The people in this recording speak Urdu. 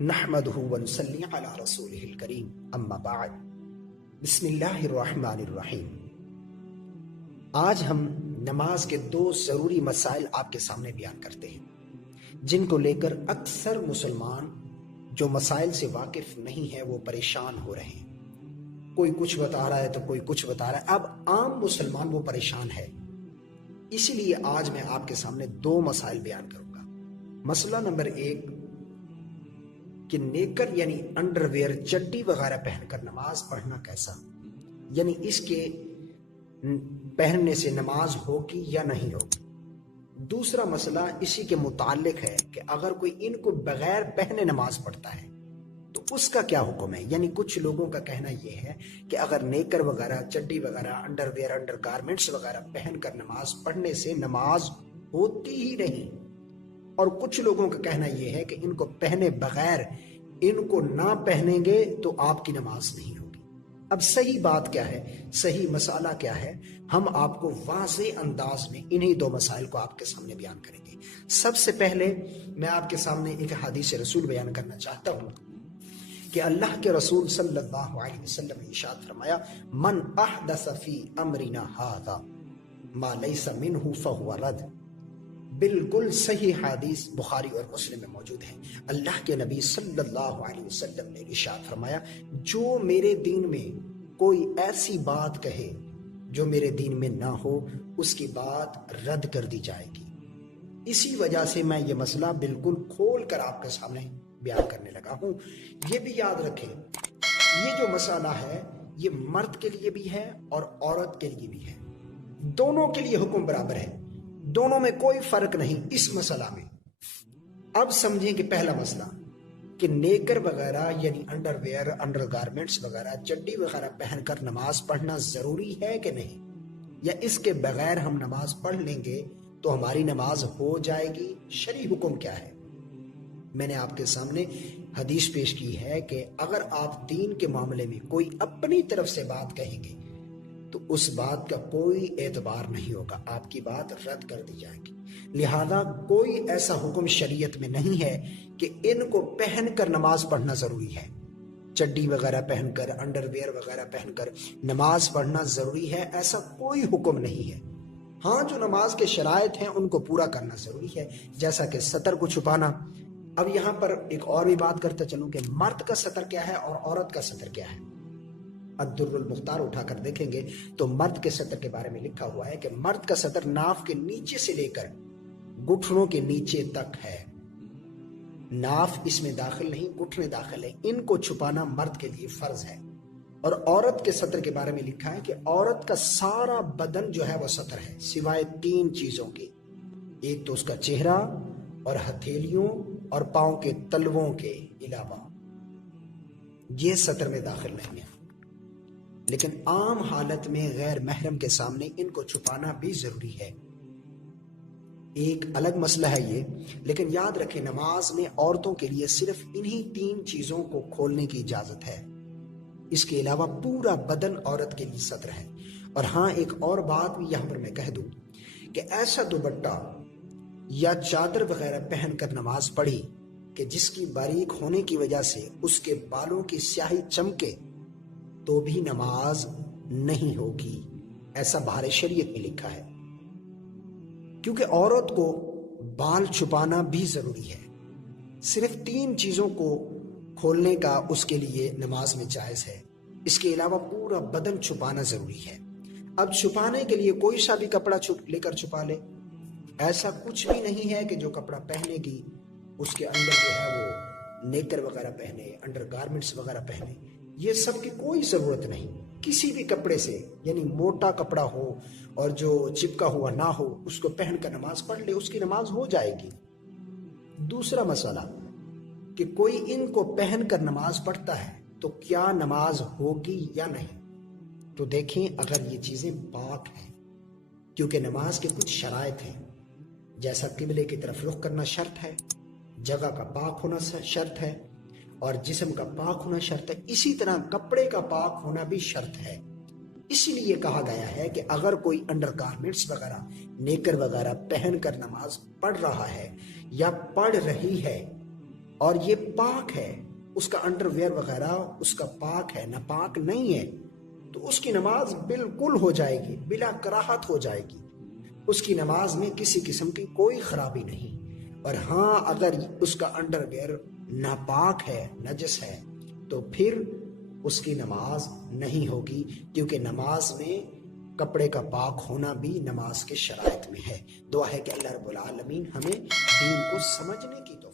نحمدہ ونصلی علی رسولہ الکریم اما بعد بسم اللہ الرحمن الرحیم۔ آج ہم نماز کے دو ضروری مسائل آپ کے سامنے بیان کرتے ہیں جن کو لے کر اکثر مسلمان جو مسائل سے واقف نہیں ہے وہ پریشان ہو رہے ہیں۔ کوئی کچھ بتا رہا ہے تو کوئی کچھ بتا رہا ہے، اب عام مسلمان وہ پریشان ہے۔ اسی لیے آج میں آپ کے سامنے دو مسائل بیان کروں گا۔ مسئلہ نمبر 1 کہ نیکر یعنی انڈر ویئر، چڈی وغیرہ پہن کر نماز پڑھنا کیسا، یعنی اس کے پہننے سے نماز ہوگی یا نہیں ہوگی۔ دوسرا مسئلہ اسی کے متعلق ہے کہ اگر کوئی ان کو بغیر پہنے نماز پڑھتا ہے تو اس کا کیا حکم ہے۔ یعنی کچھ لوگوں کا کہنا یہ ہے کہ اگر نیکر وغیرہ، چڈی وغیرہ، انڈر ویئر، انڈر گارمنٹس وغیرہ پہن کر نماز پڑھنے سے نماز ہوتی ہی نہیں، اور کچھ لوگوں کا کہنا یہ ہے کہ ان کو پہنے بغیر، ان کو نہ پہنیں گے تو آپ کی نماز نہیں ہوگی۔ اب صحیح بات کیا ہے، صحیح مسئلہ کیا ہے، ہم آپ کو واضح انداز میں انہی دو مسائل کو آپ کے سامنے بیان کریں گے۔ سب سے پہلے میں آپ کے سامنے ایک حدیث رسول بیان کرنا چاہتا ہوں کہ اللہ کے رسول صلی اللہ علیہ وسلم نے ارشاد فرمایا، من احدث فی امرنا ھذا ما لیس منہ فہو رد۔ بالکل صحیح حدیث بخاری اور مسلم میں موجود ہے۔ اللہ کے نبی صلی اللہ علیہ وسلم نے ارشاد فرمایا، جو میرے دین میں کوئی ایسی بات کہے جو میرے دین میں نہ ہو، اس کی بات رد کر دی جائے گی۔ اسی وجہ سے میں یہ مسئلہ بالکل کھول کر آپ کے سامنے بیان کرنے لگا ہوں۔ یہ بھی یاد رکھیں، یہ جو مسئلہ ہے یہ مرد کے لیے بھی ہے اور عورت کے لیے بھی ہے، دونوں کے لیے حکم برابر ہے، دونوں میں کوئی فرق نہیں اس مسئلہ میں۔ اب سمجھیں کہ پہلا مسئلہ کہ نیکر وغیرہ یعنی انڈر ویئر، انڈر گارمنٹس وغیرہ، چڈی وغیرہ پہن کر نماز پڑھنا ضروری ہے کہ نہیں، یا اس کے بغیر ہم نماز پڑھ لیں گے تو ہماری نماز ہو جائے گی۔ شرعی حکم کیا ہے؟ میں نے آپ کے سامنے حدیث پیش کی ہے کہ اگر آپ دین کے معاملے میں کوئی اپنی طرف سے بات کہیں گے تو اس بات کا کوئی اعتبار نہیں ہوگا، آپ کی بات رد کر دی جائے گی۔ لہذا کوئی ایسا حکم شریعت میں نہیں ہے کہ ان کو پہن کر نماز پڑھنا ضروری ہے، چڈی وغیرہ پہن کر، انڈر ویئر وغیرہ پہن کر نماز پڑھنا ضروری ہے، ایسا کوئی حکم نہیں ہے۔ ہاں، جو نماز کے شرائط ہیں ان کو پورا کرنا ضروری ہے، جیسا کہ سطر کو چھپانا۔ اب یہاں پر ایک اور بھی بات کرتا چلوں کہ مرد کا سطر کیا ہے اور عورت کا سطر کیا ہے۔ الدر المختار اٹھا کر دیکھیں گے تو مرد کے سطر کے بارے میں لکھا ہوا ہے کہ مرد کا سطر ناف کے نیچے سے لے کر گھٹنوں کے نیچے تک ہے۔ ناف اس میں داخل نہیں، گھٹنے داخل ہے، ان کو چھپانا مرد کے لیے فرض ہے۔ اور عورت کے سطر کے بارے میں لکھا ہے کہ عورت کا سارا بدن جو ہے وہ سطر ہے، سوائے 3 چیزوں کے، ایک تو اس کا چہرہ اور ہتھیلیوں اور پاؤں کے تلووں کے علاوہ، یہ سطر میں داخل نہیں ہے۔ لیکن عام حالت میں غیر محرم کے سامنے ان کو چھپانا بھی ضروری ہے، ایک الگ مسئلہ ہے یہ۔ لیکن یاد رکھیں، نماز میں عورتوں کے لیے صرف انہی 3 چیزوں کو کھولنے کی اجازت ہے، اس کے علاوہ پورا بدن عورت کے لیے سطر ہے۔ اور ہاں، ایک اور بات بھی یہاں پر میں کہہ دوں کہ ایسا دوپٹہ یا چادر وغیرہ پہن کر نماز پڑھی کہ جس کی باریک ہونے کی وجہ سے اس کے بالوں کی سیاہی چمکے تو بھی نماز نہیں ہوگی، ایسا بہار شریعت میں لکھا ہے۔ کیونکہ عورت کو بال چھپانا بھی ضروری ہے، صرف 3 چیزوں کو کھولنے کا اس کے لیے نماز میں جائز ہے، اس کے علاوہ پورا بدن چھپانا ضروری ہے۔ اب چھپانے کے لیے کوئی سا بھی کپڑا لے کر چھپا لے، ایسا کچھ بھی نہیں ہے کہ جو کپڑا پہنے گی اس کے اندر جو ہے وہ نیکر وغیرہ پہنے، انڈر گارمنٹس وغیرہ پہنے، یہ سب کی کوئی ضرورت نہیں۔ کسی بھی کپڑے سے، یعنی موٹا کپڑا ہو اور جو چپکا ہوا نہ ہو، اس کو پہن کر نماز پڑھ لے، اس کی نماز ہو جائے گی۔ دوسرا مسئلہ کہ کوئی ان کو پہن کر نماز پڑھتا ہے تو کیا نماز ہوگی یا نہیں؟ تو دیکھیں، اگر یہ چیزیں پاک ہیں، کیونکہ نماز کے کچھ شرائط ہیں، جیسا قبلے کی طرف رخ کرنا شرط ہے، جگہ کا پاک ہونا شرط ہے، اور جسم کا پاک ہونا شرط ہے، اسی طرح کپڑے کا پاک ہونا بھی شرط ہے۔ اسی لیے کہا گیا ہے کہ اگر کوئی انڈر گارمنٹس وغیرہ، نیکر وغیرہ پہن کر نماز پڑھ رہا ہے یا پڑھ رہی ہے اور یہ پاک ہے، اس کا انڈر ویئر وغیرہ اس کا پاک ہے، ناپاک نہیں ہے، تو اس کی نماز بالکل ہو جائے گی، بلا کراہت ہو جائے گی، اس کی نماز میں کسی قسم کی کوئی خرابی نہیں۔ اور ہاں اگر اس کا انڈر ویئر ناپاک ہے، نجس ہے، تو پھر اس کی نماز نہیں ہوگی، کیونکہ نماز میں کپڑے کا پاک ہونا بھی نماز کے شرائط میں ہے۔ دعا ہے کہ اللہ رب العالمین ہمیں دین کو سمجھنے کی توفیق